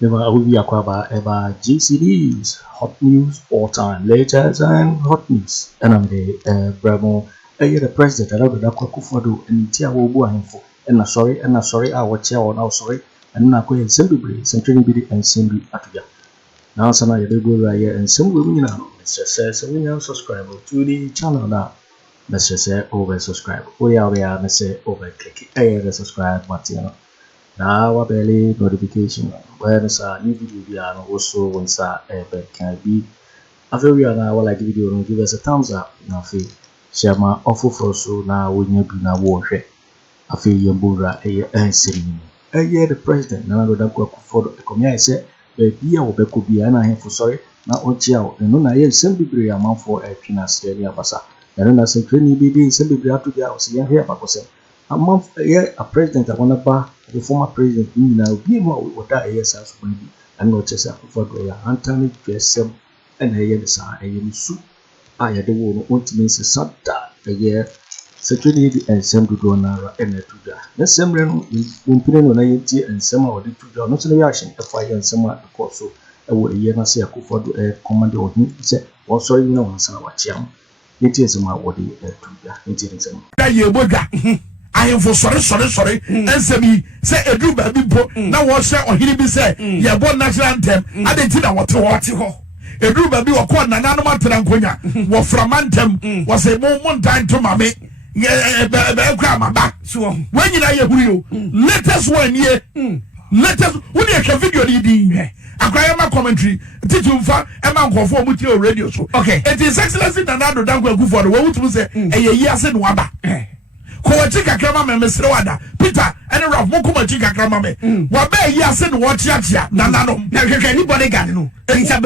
Never will be acquired ever GCDs, hot news, all time, latest and hot news. And I'm the Bravo, the president, I love the Akufo Addo and Tia Info. And sorry, I watch you now, sorry, and now go and simply centering biddy and simply Atuya. Now, some of you go right here and some women now. Mr. says, we now subscribe to the channel now. Mr. say over subscribe. We are Mr. over click the subscribe button. Now, barely notification. When it's a new video, also once can be a very like video, give us a thumbs up. Now, share my offer for so now when you be now warfare. I feel your bura a ceremony. A year the president, now that Kwaku the community said, baby, I will be an for sorry, now on child, and no, I am simply a month for a pinas, Basa. And then I say, Trini BB, simply have to be out here, Pacosa. A month a year, a president, I want to bar the former president, now be more with that year's house, maybe, and not just for the Antony Dressem and a year, the am soup. I had the one want to miss a Santa a year. Secretary and some to do now and a two. Let's send them in putting on a and some of the two not in the reaction, a fire and some of the course. A year and say Akufo Addo a commander on him. Said, well, sorry, no one's our chum. It is my body a two. It is some. I am for sorry, and Sammy say a group of people now was or he be said, yeah, born national anthem. I didn't know what to watch. A group of people called Nanama Tranconia, was from Anthem, was a moment time to mammy. So when you know let us 1 year, let us when you video leading. I my commentary. Teaching for a man conform with your radio show. Okay, it is Excellency Nanado Dango for the world to say a year said Waba. Koachika Kramame, Mr. Wada, Peter, and a rough Mokumachika Kramame. Wabe Yasin watch Yacha, Nanano, anybody got no. It's a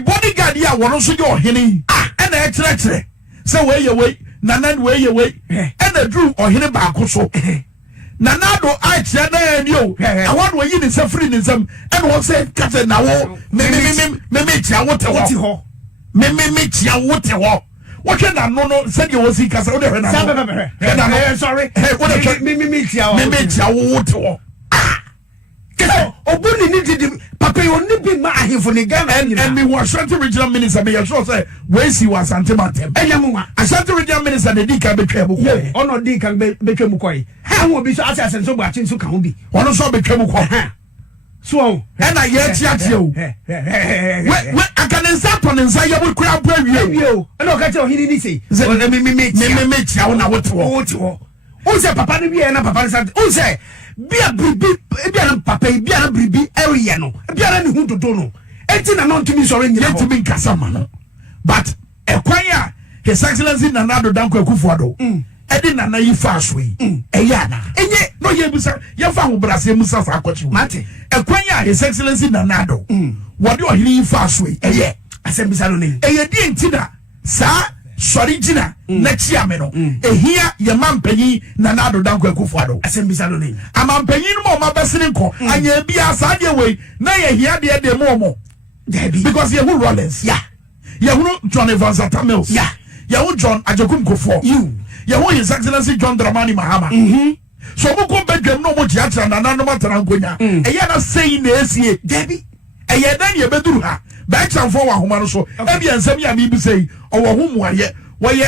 bodyguard, ya, one also your henny. Ah, and the extra. So where you wait. Nanan way away, and a drew or hit a back so. Nanado, I said, you. I want when you suffering in some, and one said, Captain, now, Mimicha, what a ho, Mimicha, what a ho. What can I know? Said you was because I don't sorry, what a Mimicha, what a ho. Obuni needed Papa only be my for the gun and me was Ashanti regional minister. May I say where she was Antimatem. Ashanti regional minister, the Dika became or not Dika became Mukoi. How will be so as and so much in Sukambi? One also became Mukoi. So, and I yet you. I can insert on inside your crowd where you. I don't catch your hidden say. Let me make you. I want to. Who said Papa and Papa said, who say? Be a bribi, be a papa, be a bribi, Ariano, be a who to dono. 18 not to be sorry, yet to be Casamano. But a choir, His Excellency Nanado Danko Akufo Edin and a fast way, a yana. And yet, no, you found Brazil Musa Mate. A choir, His Excellency Nanado. What do you fast way? A ye, I said, Miss Alone. A ye didn't tina, sir. Sorry, Gina, next year, Meno. A here, your man penny, Nanado Danko Akufo Addo. Assembly Salone. A man penny more, my best in call, and ye be a side way. Now you hear the Momo. Because you will rollers. Yeah. You will John Evans at Mills. Yeah. You will John Ajakum for you. You will His Excellency John Dramani Mahama. So who come back no more Jatra and Ananoma Taranguina. A yana saying this year, Debbie. A yadan ye bedruha. Back and forward, Humano, so Abby and Sammy and me say, or whom were ye,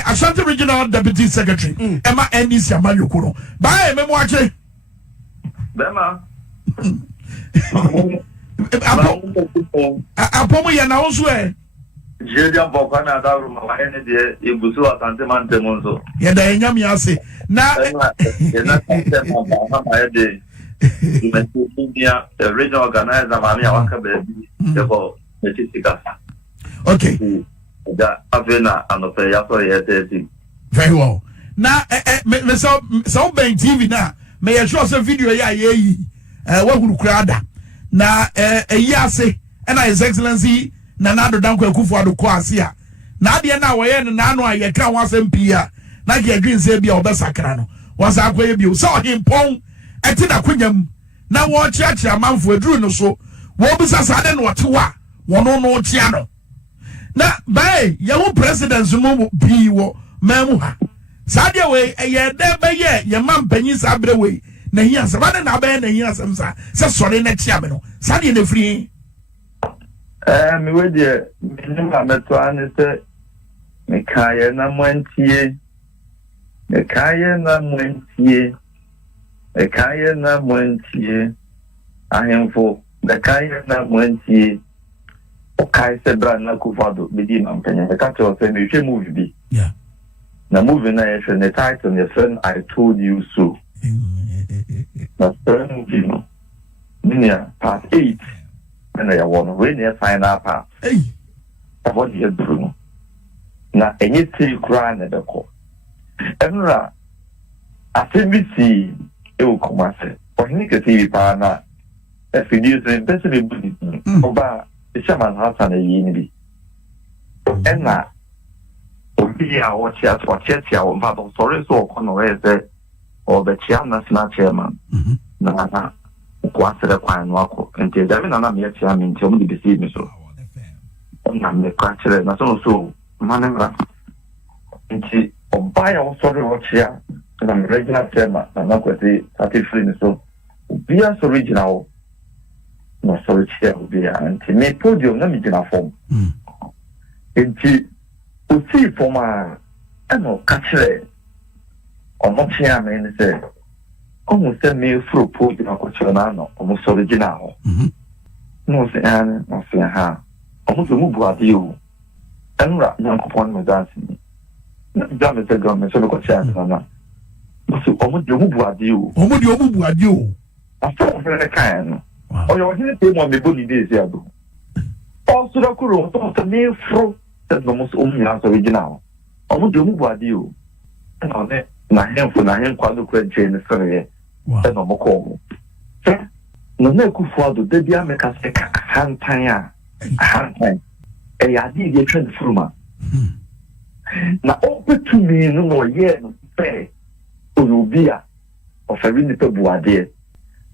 Ashanti Regional Deputy Secretary, Emma and Nis Yamayo Kuno. Bye, Memoache. Bema. Apomo Yana way. Jedia Bokana, my energy, Ibusu, Santaman Demonzo. Yada Yamiase. Now, the regional organizer, Mamia Waka, the okay. Very well. Now, so Ben TV now. May I show some video? Yeah, what would crowd? Now, a year say, and His Excellency Nanado Danko Akufo Addo Kwasia. Now, the now I and Nano, I can't want MP. Like your green Sabia or Besacrano. Was our way you saw him pong at Tina Quinium. Now, watch a man for a drew no so. What was a sudden what to what? One no channel. Now, by your president's move be what Mamuha. Sadia way, a year there by year, your man penny sabre way. na hia asem ade na abe na hia asem sa se sori na chia me no sa de na free me we de me ma meto an se me kaye na mwantie ahemfo the kaye na mwantie o kai se bra na Akufo Addo bedi ma mpanya ka cho se me hwe movie bi yeah na movie na ye the title the friend I told you so na friend movie no niya part 8 na ya wono we ne final part what you do na enye tiri kura na de ko enra asembisi e o komase o ni ke tiri pa na e fidi so pese be budi oba e chama na hasa na yi ni bi enna obi ya o chia o mpa do sorry so ko no we se o be chia na sna chairman na kwa sere kwa no akọ enti da me na me chia me enti o mu di bisi mi so na me kwa chere na so manenga nti obaya osori ochia na regular tema na kwete certificate so obia original no sorry chia obia nti me podium na me gina form nti uti forma eno kachere ono chia me ni se omo se me fro podium akochero na no omo original no se an no se ha omo se mu buade o enra nyankopon me dance ni na jame te government so ko chia na so omo de mu buade o afa fere kan no oyo hini pe mo me boni dey say ado o so da kuro to ta me fro that no mo so omo original omo de mu buade o na ne na hemfo na hen kwado kura chain fere e no mo ko no na Akufo Addo de bia me ka se ka hantan e ya di de trend fruma na opportunity no ye no pe olubia oferi ni pe buade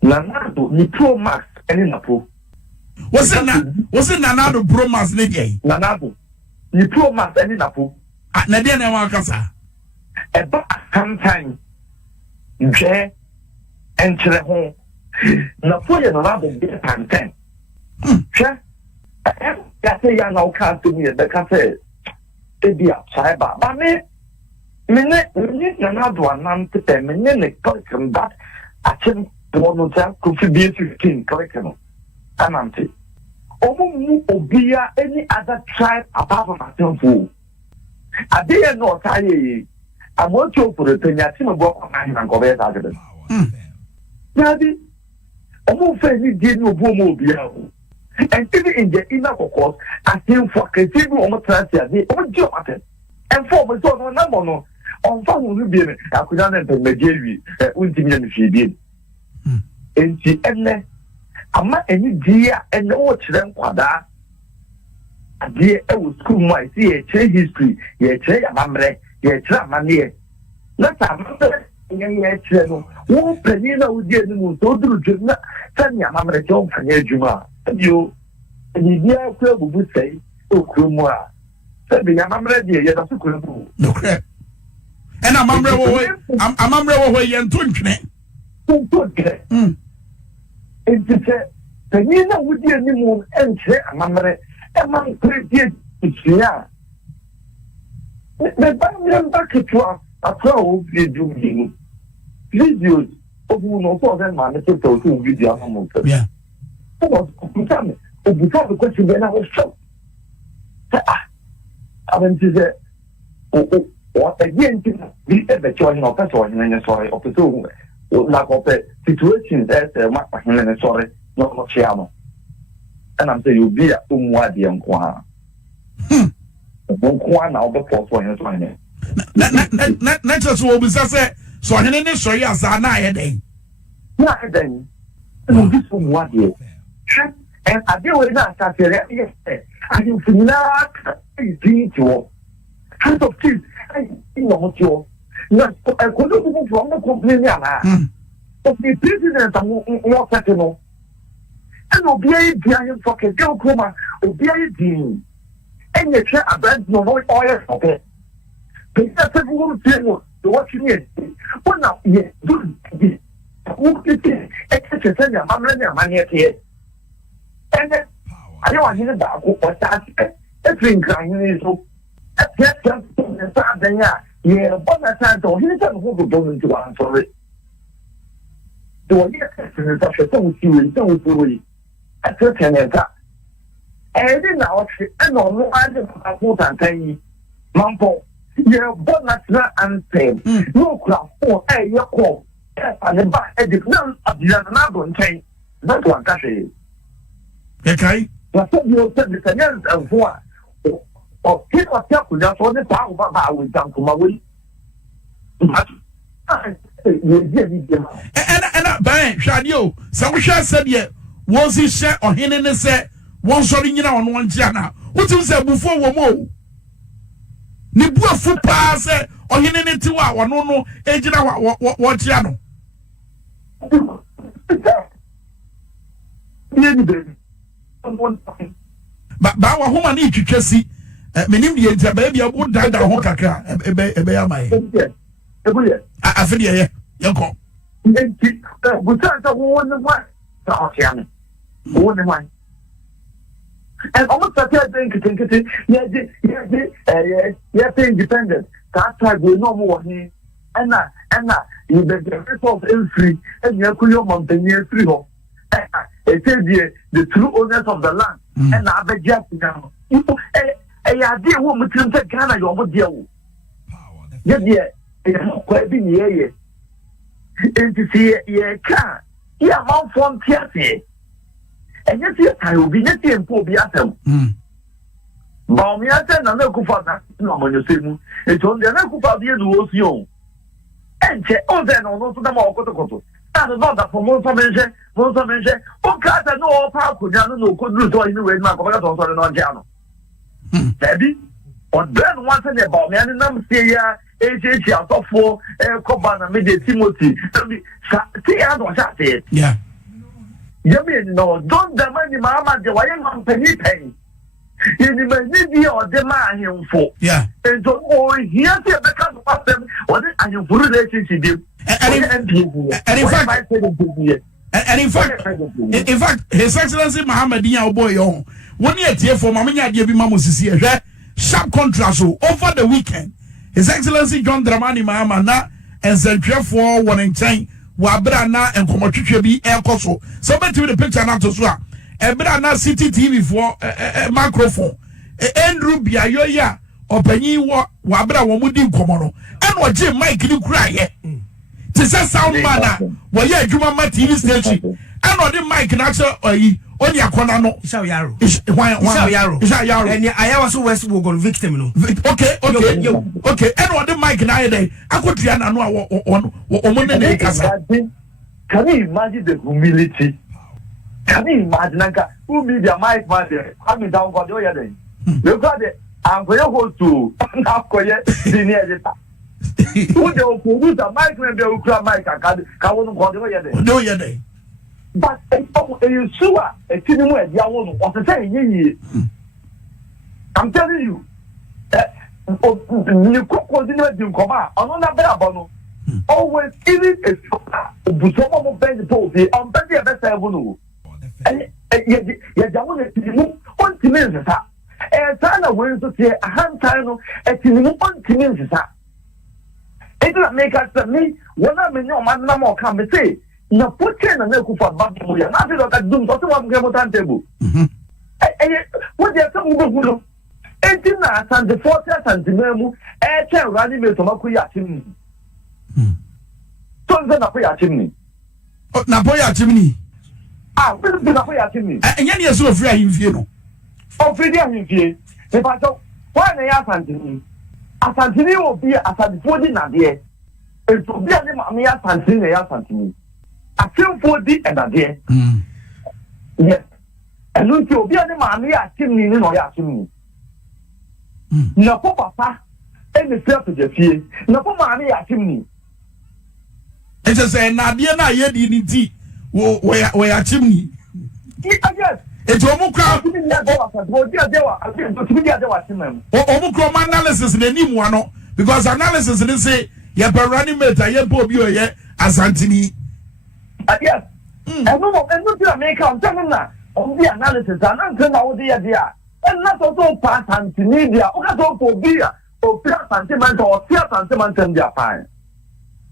na nado ni pro max eni na pro was it nado pro max ne dey na nado ni pro max eni na pro na dey na wa kasa e ba sometime nje entre ho na pro ye na nado be panten che ya say ya na ka to me the ka say e bia sai ba me na nado anan te me ne come back achen no ja contribute 15 correct no anante omu obia any other tribe apart from atemfo adeye no taye amoto for the penya ti me bo na go be that good yadi omu fe ni di ni obu omu obia o and even in the inner caucus atemfo ketibu omu transia ni omu di omaten and for me so no no on fa hu bi me akunya na mejewi untimi na fie enti enne ama eni dia enne wo kire nkwada ade e wo school mo I see e history ye kire ya mamre ye kire amane na ta ye kire no wo pani na wo die ni mu so duru dwuna tan ya mamre je on fanya adwuma yo ni dia ko bubu sei o kru mo a se bi ya mamre die ye da so kru bu no crap and amamre wo ye ntontwene enti se pani na wo die ni mu enche amamre e man kredi tia me ba mi mba kitwa akwa o video ni videos obu no so then man se to video amu yeah o kutame o butame ko tibe na o so abenti se o again bi e be cho ni o pe so ni sorry o pe so la cope situation that ma hene sorry no chiamo and I'm saying you be a umwadi nkwa nkwa na obe for ni so ni na just wo bi say so hene ne so ya za na ye den no this umwadi and I deal with that yes I think na is to hands of kids I know what na I couldn't move from the company of the president and what no and obey the fucking girl coma obey the and you try a brand no oil okay but that's a woman thing what you need what now yes who did it? Exercise your mamma money here. And then I don't want to that or that. Every crying is so. Just yeah, but I can't tell you who will go into answer it. Do I get such a don't do it? At a tenant. And then now, and on I don't know and pay. Mampo, yeah, but not unpaid. No crowd for a your call. And then back at the none of the other chain. That's what I say. Okay. But you said the tenants of what? Oh, he was careful just for the power of our down to my way. And by Shadio, some shall said, yeah, was he set on him and said, one sorry on one jana. What you said before we move? Nibu foot pass or him in 2 hours, no, engine what channel. But Bawa woman need to just see. Menim die ntia baby obo dada ho kakra ebe ya mai afidi ye yanko enti buta wo ne wa ta okian wo ne wa and almost that think yeah independent that time we no more here and you be the result is free and you could your mountain free ho it is the true owners of the land and I be just now I did what we can take Ghana your deal. Yes, quite been here. And to see a car, yeah, mount from Tiafi. And yes, I will be nothing and poor Beatum. Bawumia and Akufo no one you see. It's on the Akufo Addo was young. And all then on to the Akoto. And not that for most of mention, oh, Cat and no power could do so in the way my brother on Jano. Baby, or then once in about me, and I'm saying, AJ, out for Kwabena Timothy. See, I don't say it. Yeah. You mean, no, don't the money, Mahama, the Wayan penny. You may or demand him for. Yeah. And so, oh, here's the because of them, what are you for relationship? And in fact, His Excellency Mahama Dinya one year here for Mamanya Diaby Mamusisi, sharp contrast over the weekend. His Excellency John Dramani Mahama na and Central for 1 in 10, Wabrana and Komochibi Air Coso. Somebody to the picture now to swear. Ebrana City TV for a microphone. Andrew Biayoya or Penny Wabra Wamudi Komono. And what Jim Mike you cry. Tis a sound manner. Well, yeah, Juma TV station. And what the Mike Nature or only a corner no. Ishayaro. Ishayaro. And I was West Wogon victim. Okay. And what the Mike and I day. I could see an on can you imagine the humility? Can you imagine who be the mic man there? Coming down for the other day. Look at it. I'm going to go to senior. Who the produce the mic when they will grab mic? I can't go the other day. No, yeah, day. But you sure a team where you want to say, I'm telling you, you could continue to come out. I'm not better. Always even a someone will bend the post. I'm better a better one. And you want to on to minutes. And Sana wins to say a hand time at the on to minutes. It doesn't make us to me when I'm in your man no more come and say, no put in a milk for Bawumia. Nothing like that doom, but one game on table. What they're talking about, 18 and the 40th and the Memu, air chair running with Tomakuya chimney. So then a chimney. Napoya chimney. Ah, we'll be Napoya chimney. And yet, you're so free in Fiano. Oh, free in Fiano. If I don't, why they are Santini? Asantini will be as a 40 Nadia. It will be a Mamia Santini, Santini. I feel 40 and a day. Yes. And look, you'll be a Mamia chimney or Yachimney. No, Papa, and the self to the field. No, Mamia chimney. It's a say, Nadia, yet you need tea. Where are chimney? Yes. It's Omukra. Omukra analysis in the new one because analysis they say, you're running mate, you're Bobio, yeah, Asantini. Yes. And no, America, I'm telling you, on the analysis, and I'm telling you, and not also part and media, or not also beer, or fear sentiment, or fear sentiment, and their fine.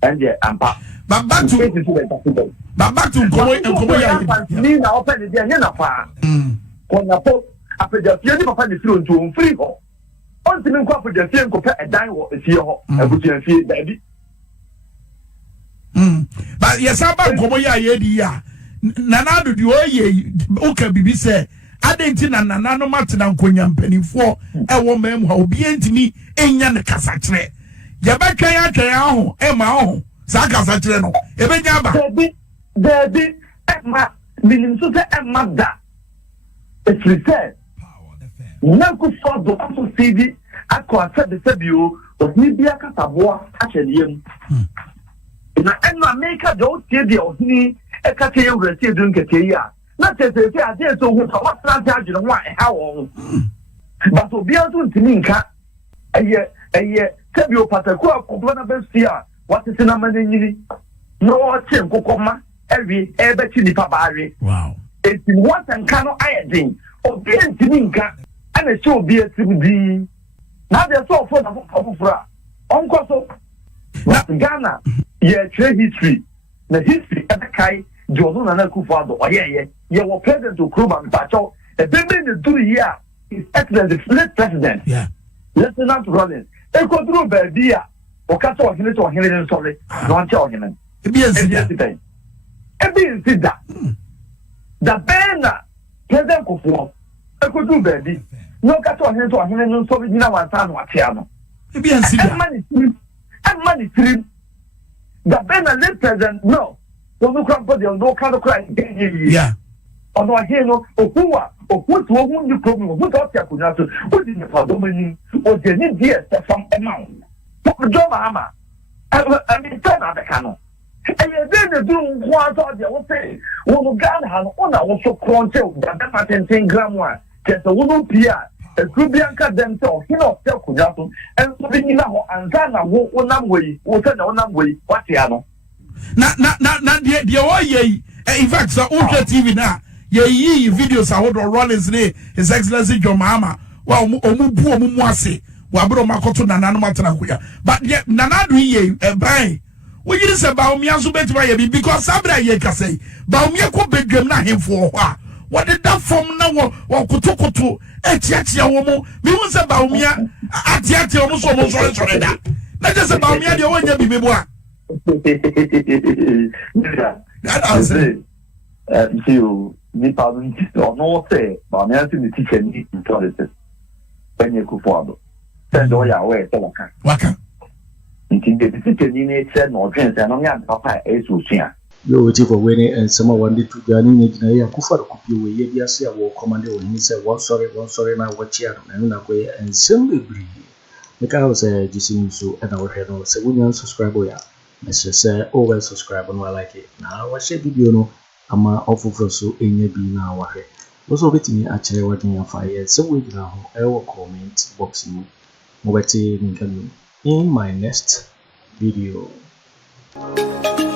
And yeah, I'm back. But back to Kojo Nina open the Yana Fire. When I put after the feeling of the through to free home. On the for the same compare a dime or a fear, I would feel baby. But yes, I'm back. Kojo Nana do you okay? Bibi say I didn't know Nana no matter than Kwenyam penny for a woman who be me in Yan Casatre. Yabaka Emma, Sakasatre no, Ebejaba. Baby, Emma, meaning to say Emma that. It's resaid. Naku for the also CD, Aqua said the Sabio, was Nibia Casaboa, actually. Na Emma make a joke, me. A catchy received doing Katia. Not as they say, I did so with what charge you want how long. But to be able to Minka, a year, Sabio Patakua, Kwabena Bestia, what is in a man? No, Tim Kokoma, every ever chili papari. Wow. It's in what and cannot iodine, or be in Minka, and a show be a CBD. Now they're so full of Fra. Uncle so, Ghana, yeah, trade history. The history of the Kai. Johnson and Akufo Addo, you were president to Kuban Pacho. A baby in the 2 years is excellent, the late president. Yeah. Lieutenant Rollins. They go through Belgia or Castle of Hillis or Hillis, sorry, don't tell him. It be a city. It be in Sida. The banner, President Kufuor, I could do Belgia. No Castle of Hillis or Hillis, sorry, you know what time was here. It be in Sida. And money stream. The banner, late president, no. No kind of cry. Yeah. On our hero, or who are, or what won't you problem, without Yakunato, what is the predominant, or the need dear from amount. John Mahama, I mean, turn out the cannon. And then the doom was all the old thing. One God had on also control that 10 grams, just a woman Pia, a Kubianka themselves, he not tell Kunato, and so we now and Zana won't one way, or send on way, what the other. Na in fact so Ultra TV na ye videos I would Rollins His Excellency John Mahama wa omu ase wa bro makoto Nana no matana kuya but yet Nana do ye ban we you say Bawumia so betima ye because sabra ye ka say Bawumia ko bedwam na hemfo ho what did that from na wo kotokoto etiatia wo mo me won say Bawumia atiatia wo so sorry da na just say Bawumia de wonya bibebo a that answer. You need pardon or no say, but I'm asking the teacher in politics. When you could follow, send all your way to Waka. Indeed, the teacher in said no chance and on young papa is Lucia. You waiting for winning and someone wanted to join in Akufo Addo with Yasia war commander when he said, one sorry, now watch here and away and simply breathe. The guy was a J.C. and our head on 7 subscriber. Mr. Say always subscribe and like it. Now watch the video no ama offer so enye bi na wahe. Also betimi a chere wadin ya fire so we gina ho e wo comment box ni. Mo beti nkan in my next video.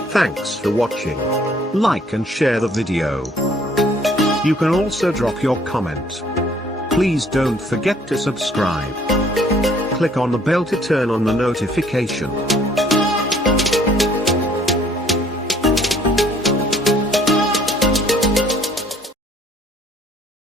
Thanks for watching. Like and share the video. You can also drop your comment. Please don't forget to subscribe. Click on the bell to turn on the notification.